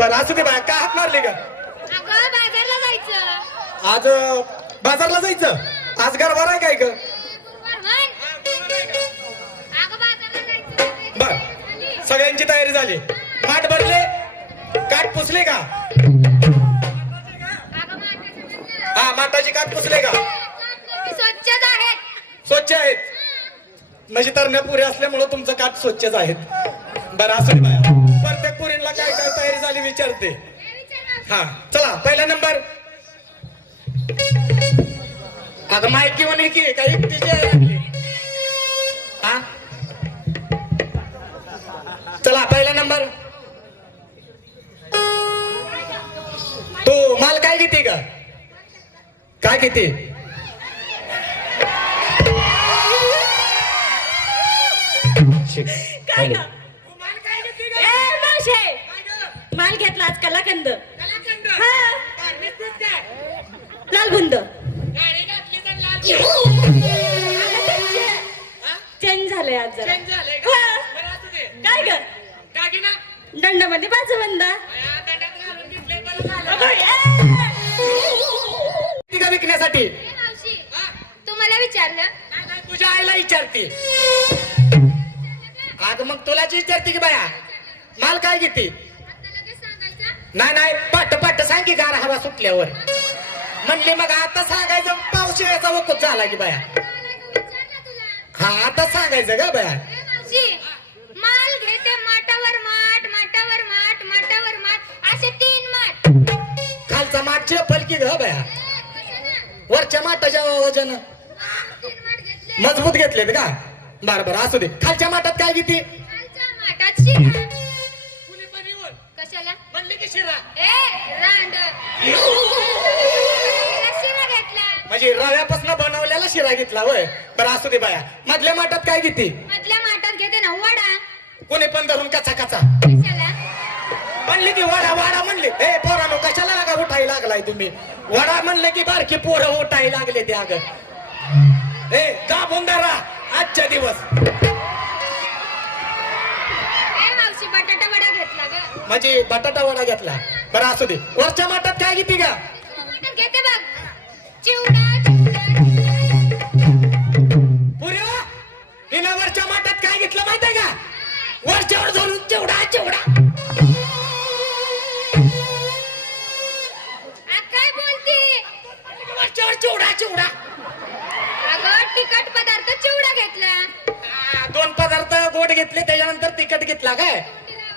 बरं असू दे बाया, का हात मारली का? अगं बाजारला जायचं. आज बाजारला जायचं? आज गरबार आहे काय ग? म्हण. अगं बाजारला जायचं. बर सगळ्यांची तयारी झाली, माठ भरले, काठ पुसले का? अगं माठाचं. हा माठाची काठ पुसले का? स्वच्छच आहेत. स्वच्छ आहेत म्हणजे तरण्या पुरी असल्यामुळं तुमचं काठ स्वच्छच आहेत. बरं असू दे बाया, प्रत्येक पुरीला काय काय तयारी झाली विचारते. हा चला पहिला नंबर. अगं माईक घेऊन ये की काही एकटीची आहे आपली. हा चला पहिला नंबर. तू माल काय घेते का? काय घेते? काय ग? ए मावशे, माल घेतला आज कलाकंद. हा. लालबुंद चेंज झालंय आज जरा. हा. काय ग? दंडामध्ये बाजूबंदा का विकण्यासाठी? ए मावशी, तू मला विचारलं? तुझ्या आईला विचारते. अगं मग तुलाच विचारते की बाया माल काय घेते? आता लगेच सांगायचं? नाही नाही पट पट सांग की गार हवा सुटल्यावर म्हणले. मग आता सांगायचं पावसाळ्याचा वकूच झाला की बाया. विचारलं तुला. हा आता सांगायचं का बाया? ए मावशी, माल घेते माठावर माठ, माठावर माठ, माठावर माठ, असे 3 माठ. खालचा माठ चेपल की ग बाया? कशानं? वरच्या माठाच्या वजन 3 माठ घेतले. मजबूत घेतलेत का? बरं बरं असू दे. खालच्या माठात काय घेते? खालच्या माठात शिरा. कशाला? म्हणले की शिरा. ए रांड. शिरा घेतला. म्हणजे रव्यापासून बनवलेला शिरा घेतला होय. बरं असू दे बाया. मधल्या माठात काय घेते? मधल्या माठात घेते ना वडा. कोणी पण धरून कचा कचा कशाला? म्हणले की वडा वाडा म्हणले. ए पोरानो कशाला लागा उठायला लागलाय तुम्ही? वडा म्हणले की बारकी पोरं उठायला लागले ते. अगं ए का बोंदारा आजच्या दिवस. ए मावशी, बटाटा वडा घेतला ग. म्हणजे बटाटा वडा घेतला. बरं असू दे. वरच्या माठात काय घेते का? माठात घेते बघ चिवडा, चिवडा, पुऱ्या हिनं वरच्या माठात काय घेतलं माहितीये का? वरच्यावर धरून चिवडा चिवडा. काय बोलती? वरच्यावर चिवडा चिवडा. अगं तिखट पदार्थ चिवडा घेतला. 2 पदार्थ गोड घेतले त्याच्यानंतर तिखट घेतला काय?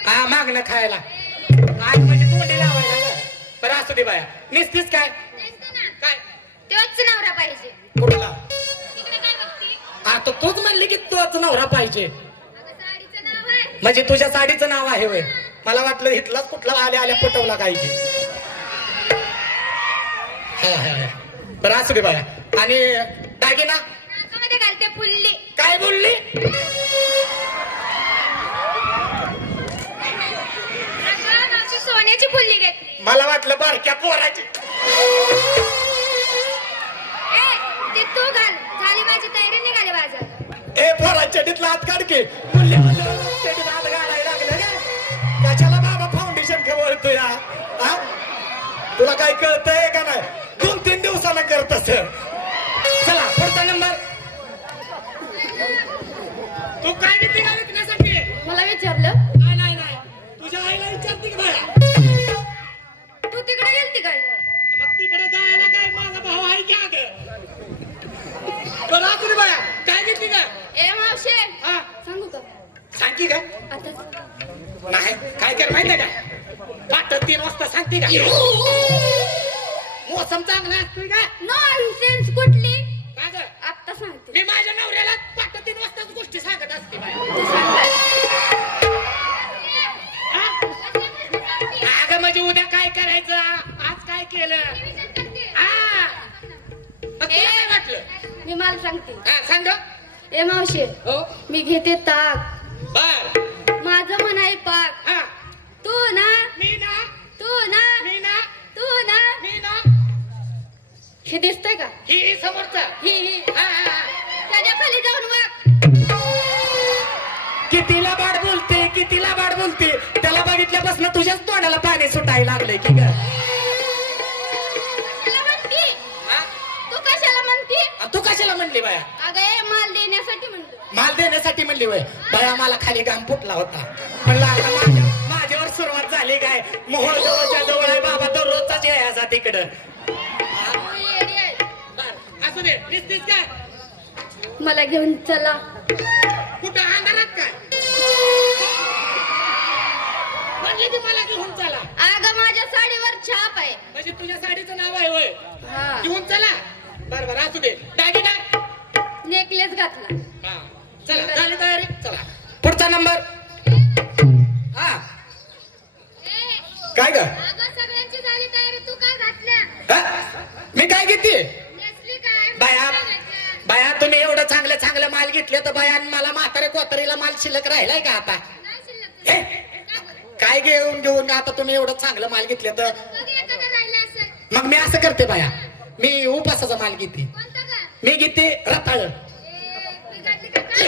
हा मागणं खायला. काय म्हणजे तोंडी लावायला का? बरं असू दे बाया. निस्तीच काय? दिसतं ना? काय तोच नवरा पाहिजे. कुठला? तिकडे काय बघती? आता तूच म्हणली की तोच नवरा पाहिजे. अगं साडीचं नाव आहे. म्हणजे तुझ्या साडीचं नाव आहे होय? मला वाटलं इथलाच कुठला आल्या आल्या पटवला काय की. बरं असू दे बाया. आणि दागिना नाकामध्ये घालते फुल्ली. काय बोलली? अगं मावशी सोन्याची फुल्ली घेतली. मला वाटलं बारक्या पोराची. ए ते तू घाल. झाली माझी तयारी, निघाले बाजार. ए पोरा चडीतला हात काढ की. मुल्ली चडीत हात घालायला लागलं का? कशाला बाबा फाउंडेशन खवळतो या? हा? तुला काय कळतंय का नाही? 2-3 दिवसाला करत असं. चला पुढचा नंबर. तू काय घेते का विकण्यासाठी? मला विचारलं? नाही नाही नाही. तुझ्या आईला विचारते की बाया? तू तिकडे गेलती काय? मग तिकडे जायला काय माझा भाऊ आहे की अगं? बरं असू दे बाया. काय घेतली का? ए मावशे, हा सांगू का? सांगती का? आता नाही काय कर माहितीये का? पाठ 3 वाजता सांगते का? मोसम चांगला असतोय का? नॉनसेन्स कुठली? का गं? आता सांगते. मी माझ्या नवऱ्याला पाठ 3 वाजताच गोष्टी सांगत असते बाया. तू सांग. हा? अगं म्हणजे उद्या काय करायचं? आज काय केलं? हा मग तुला काय वाटलं? मी मला सांगते. हा सांग. ए मावशे, हो मी घेते ताक. बर. माझं मन आहे पाक. हा तू ना, मी ना तू ना, मी ना तू ना. मी ना. हे दिसतंय का? ही समोरचा. ही हा, हा, हा. त्याच्या खाली जाऊन वाग. कितीला बाड बोलते, कितीला बाड बोलते. त्याला बघितल्यापासून आल्यापासून तुझ्याच तोंडाला पाणी सुटायला लागलंय की ग. कशाला म्हणती हा? तू कशाला म्हणती तू कशाला म्हणली बाया? अगं हे माल देण्यासाठी म्हणतो माल देण्यासाठी म्हणली वय बाया. मला खाली घाम फुटला होता म्हणलं आता माझ्यावर सुरुवात झाली काय. मोहोळ जवळच्या जवळ आहे बाबा, दररोजचाच यायचा तिकडं. असू दे. दिसतीस काय मला घेऊन चला. कुठं अंधारात काय म्हणली ती मला घेऊन चला. अगं माझ्या साडीवर छाप आहे. म्हणजे तुझ्या साडीचं नाव आहे होय. हा. घेऊन चला. बरोबर असू दे. दागिना नेकलेस घातला. हा. चला झाली तयारी. चला पुढचा नंबर. हा काय ग? अगं सगळ्यांची झाली तयारी, तू काय घातल्या? मी काय घेते नेसली काय? बाया? काय घातलं? बाया तुम्ही एवढं चांगलं माल घेतले तर बाया मला म्हातारे कोतारीला माल शिल्लक राहिलाय का आता? नाही शिल्लक. हे? काय घेऊन आता तुम्ही एवढं चांगलं माल घेतले तर कधी एखादं राहिलं असेल. मग मी असं करते बाया. मी उपासाचा माल घेते. कोणतं गं? मी घेते रताळ. मी घातली का काय?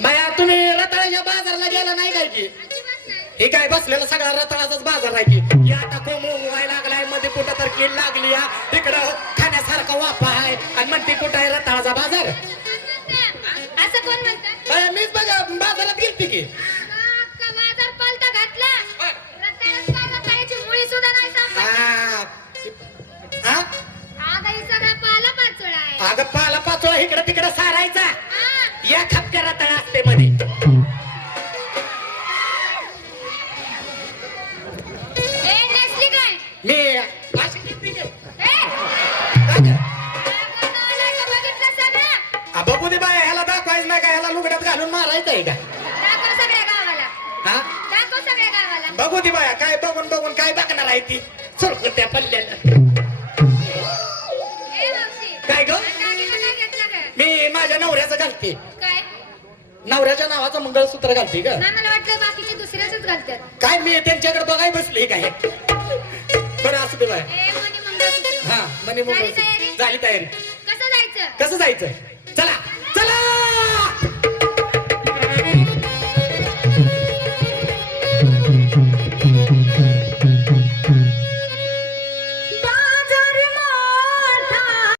बाया तुम्ही रताळ्याच्या बाजारला गेला नाही काय की? अजिबात नाही. हे काय बसलेला सगळा रताळाचाच बाजार आहे की. या टाको व्हायला लागलाय, मध्ये कुठं तर कीड लागली या, तिकडं खाण्यासारखा वाफा आहे आणि म्हणते कुठं आहे रताळाचा बाजार. असं कोण म्हणतात? बाया मीच बघा बाजारात गेलती की. अख्खा बाजार पालथा घातला. रताळ्यात काय रताळ्याची मुळी सुद्धा नाही सापडली. हा? अगं ही सगळा पाला पाचोळा आहे. अगं पाला पाचोळा इकडं तिकडं सारायचा. हा. या खपक्या रताळा असते मध्ये. ए, नेसली काय? मी अशी घेतली की. ए, काय गं? अगं नालाय का बघितलं सगळं? बघू दे बाया, ह्याला दाखवायचं नाही का? ह्याला लुगड्यात घालून मारायचं आहे का? दाखव सगळ्या गावाला. हा? दाखव सगळ्या गावाला. बघू दे बाया, काय बघून काय बघणार आहे ती. सोड त्या पल्ल्याला. ए, मावशी. काय गं? हा दागिना काय घेतला गं? मी माझ्या नवऱ्याचं घालते. काय? नवऱ्याच्या नावाचं मंगळसूत्र घालते का? नाही, मला वाटलं बाकीचे दुसऱ्याच घालतात. काय मी त्यांच्याकडे बघाय बसली काय? बरं असू दे बाया. ए, मणी मंगळसूत्र. हा मनी झाली मंगळसूत्र तयारी? झाली तयारी. कसं जायचं? कसं जायचं?